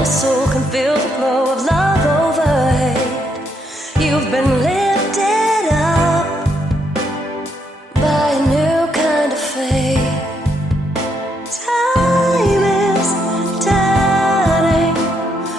the soul can feel the glow of love over hate. You've been lifted up by a new kind of fate. Time is turning,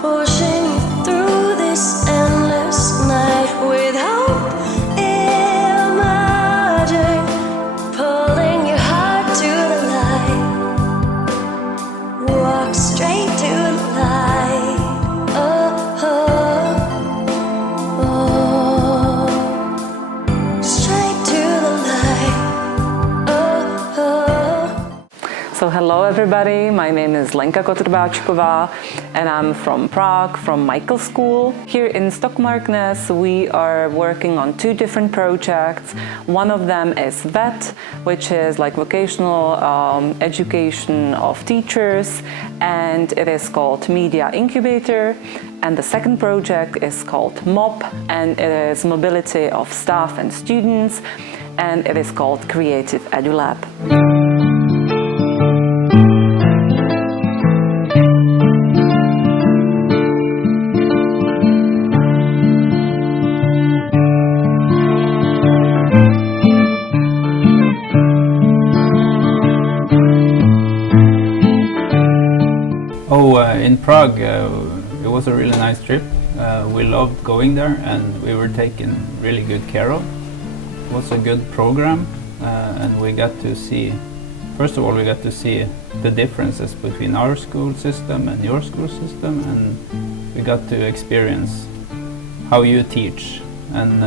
pushing you through this endless night with hope emerging, pulling your heart to the light. Walk straight to the light. Oh, oh, oh. Straight to the light. Oh, oh. So hello everybody, my name is Lenka Kotrbačková and I'm from Prague, from Michael School. Here in Stokmarkness we are working on two different projects. One of them is VET, which is like vocational education of teachers, and it is called Media Incubator. And the second project is called MOB, and it is mobility of staff and students, and it is called Creative EduLab. In Prague, it was a really nice trip. We loved going there and we were taken really good care of. It was a good program and we got to see, first of all, we got to see the differences between our school system and your school system, and we got to experience how you teach. And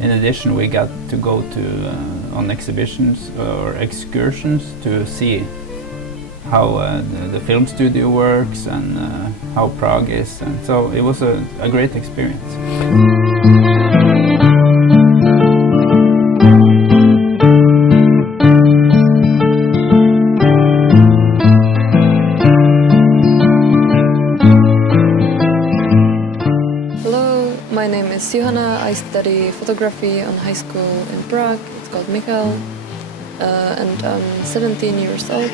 in addition, we got to go to on exhibitions or excursions to see how the film studio works and how Prague is, and so it was a great experience. Hello, my name is Johanna. I study photography on high school in Prague. It's called Michal, and I'm 17 years old.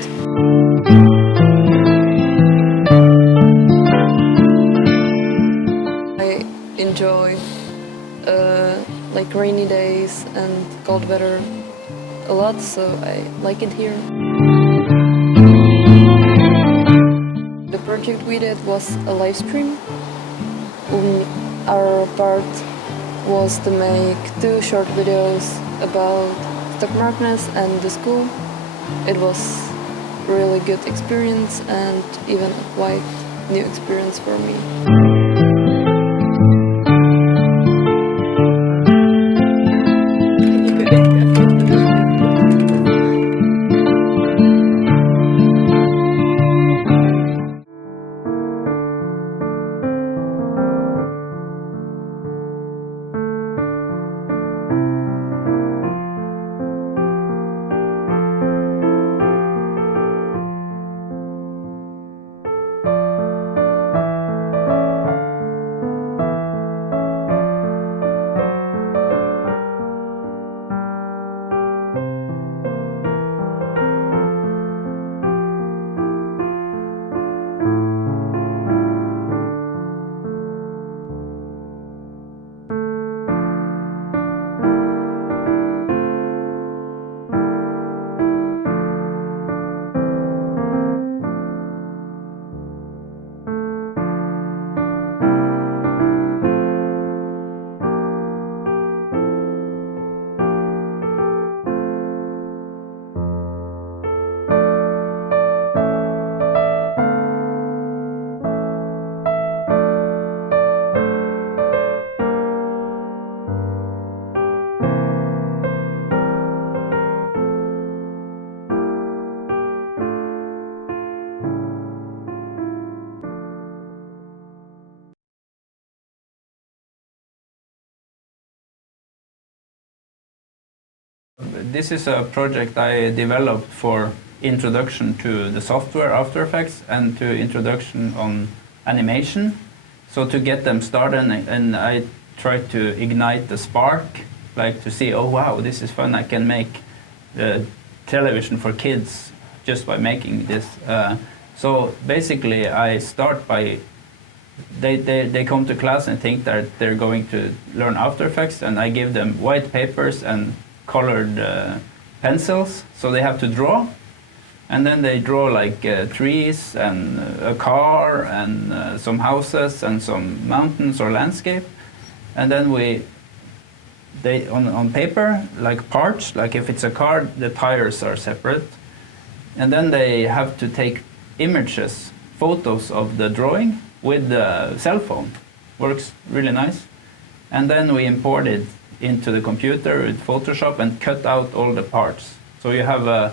I enjoy like rainy days and cold weather a lot, so I like it here. The project we did was a live stream. Our part was to make 2 short videos about Stokmarkness and the school. It was a really good experience and even a quite new experience for me. This is a project I developed for introduction to the software After Effects and to introduction on animation. So to get them started, and I tried to ignite the spark, like to see, oh wow, this is fun, I can make the television for kids just by making this. So basically I start by, they come to class and think that they're going to learn After Effects, and I give them white papers and colored pencils, so they have to draw. And then they draw like trees and a car and some houses and some mountains or landscape. And then they on paper, like parts, like if it's a car, the tires are separate. And then they have to take images, photos of the drawing with the cell phone. Works really nice. And then we import it into the computer with Photoshop and cut out all the parts. So you have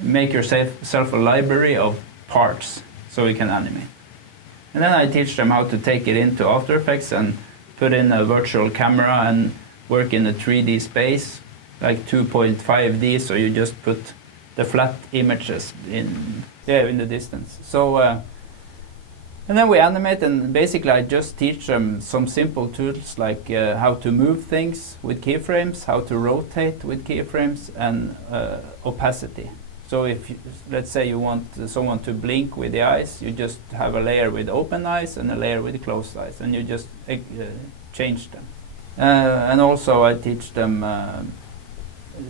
make yourself a library of parts so you can animate. And then I teach them how to take it into After Effects and put in a virtual camera and work in a 3D space, like 2.5D, so you just put the flat images in the distance. So, and then we animate, and basically I just teach them some simple tools like how to move things with keyframes, how to rotate with keyframes, and opacity. So if, let's say you want someone to blink with the eyes, you just have a layer with open eyes and a layer with closed eyes, and you just change them. And also I teach them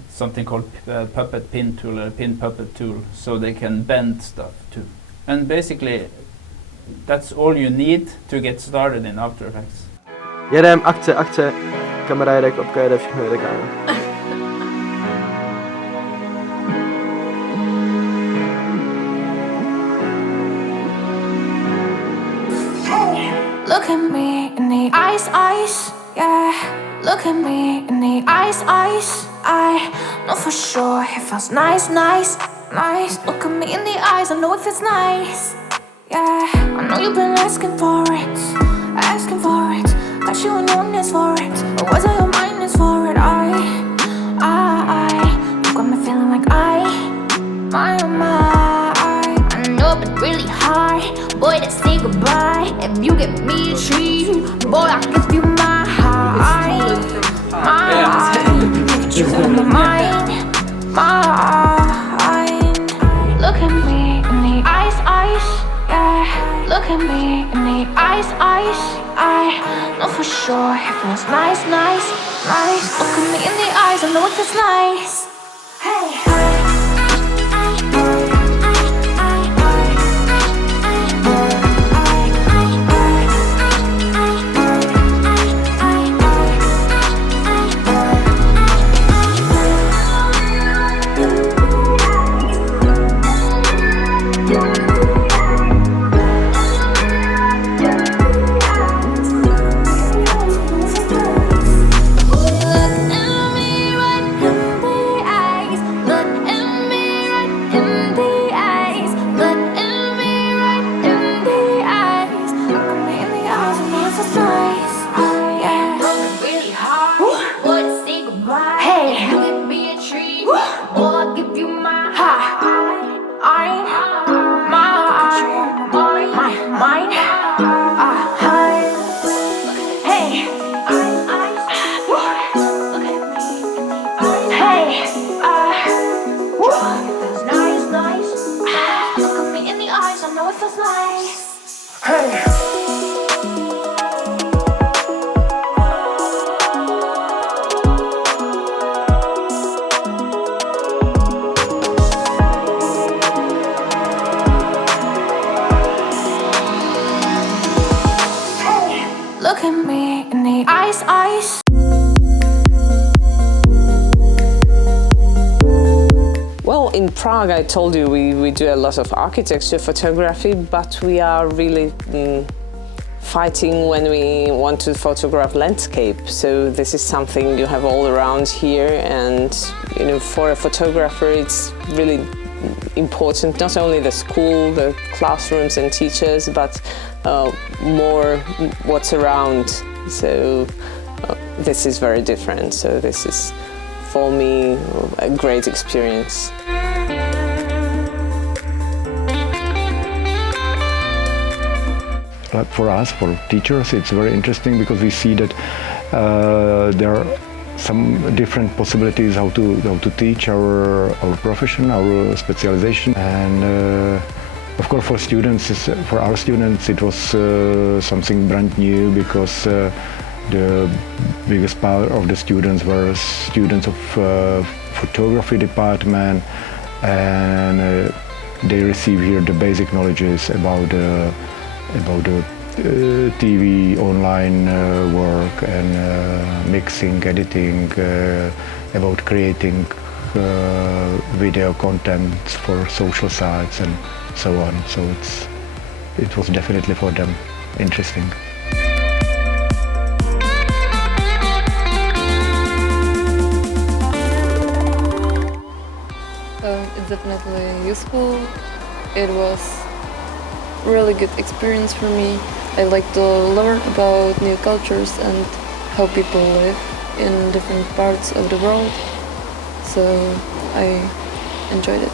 something called puppet pin tool, or pin puppet tool, so they can bend stuff too. And basically, that's all you need to get started in After Effects. Jedem, akce, kamera jede, klapka jede, všechno jede, kámo. Look at me in the eyes, yeah. Look at me in the eyes. I know for sure it feels nice. Look at me in the eyes, I know it feels nice, yeah. I know you've been asking for it. Got you in your knees for it, or was I your mindness for it? You got me feeling like I know, but really hard. Boy, let's say goodbye. If you give me a treat, boy, I'll give you my heart. You on my mind. Look at me in the eyes, yeah. Look at me in the eyes. I know for sure it feels nice. Look at me in the eyes, I know it feels nice. Hey. Look at me in the eyes. Well, in Prague, I told you we do a lot of architecture photography, but we are really fighting when we want to photograph landscape. So this is something you have all around here, and for a photographer, it's really important, not only the school, the classrooms and teachers, but more what's around. So this is very different. So this is, for me, a great experience. For us, for teachers, it's very interesting because we see that there are some different possibilities how to teach our profession, our specialization, and of course, for our students, it was something brand new because the biggest part of the students were students of photography department, and they receive here the basic knowledges about the TV, online work, and mixing, editing, about creating video content for social sites and so on. So it was definitely for them interesting. It's definitely useful. It was really good experience for me. I like to learn about new cultures and how people live in different parts of the world. So I enjoyed it.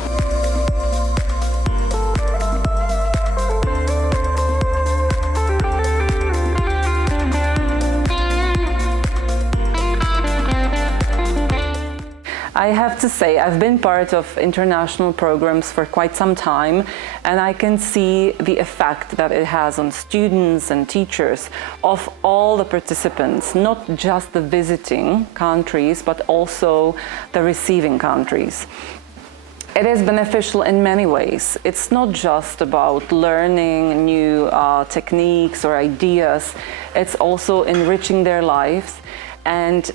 I have to say, I've been part of international programs for quite some time, and I can see the effect that it has on students and teachers of all the participants, not just the visiting countries, but also the receiving countries. It is beneficial in many ways. It's not just about learning new techniques or ideas, it's also enriching their lives, and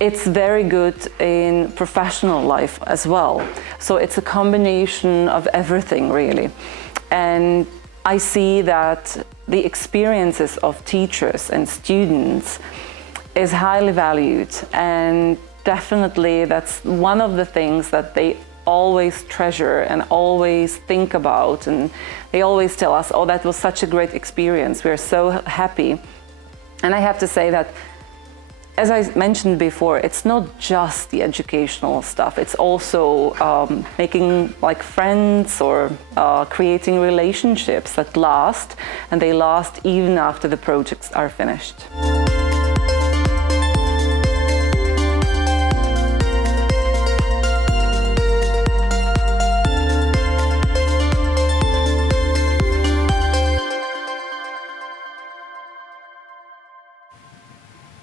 it's very good in professional life as well. So it's a combination of everything, really. And I see that the experiences of teachers and students is highly valued, and definitely that's one of the things that they always treasure and always think about, and they always tell us, oh, that was such a great experience, we're so happy. And I have to say that, as I mentioned before, it's not just the educational stuff, it's also making like friends or creating relationships that last, and they last even after the projects are finished.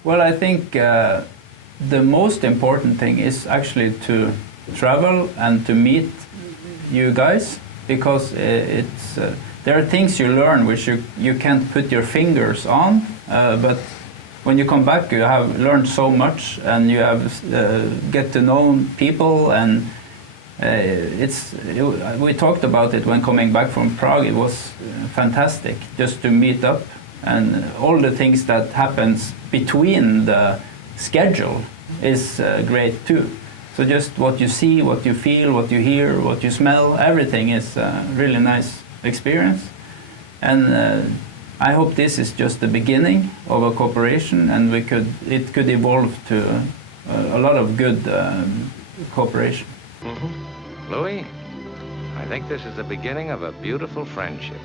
Well, I think the most important thing is actually to travel and to meet you guys, because there are things you learn which you can't put your fingers on, but when you come back you have learned so much, and you have get to know people, and we talked about it when coming back from Prague. It was fantastic just to meet up, and all the things that happens between the schedule is great too. So just what you see, what you feel, what you hear, what you smell, everything is a really nice experience. And I hope this is just the beginning of a cooperation, and it could evolve to a lot of good cooperation. Mm-hmm. Louis, I think this is the beginning of a beautiful friendship.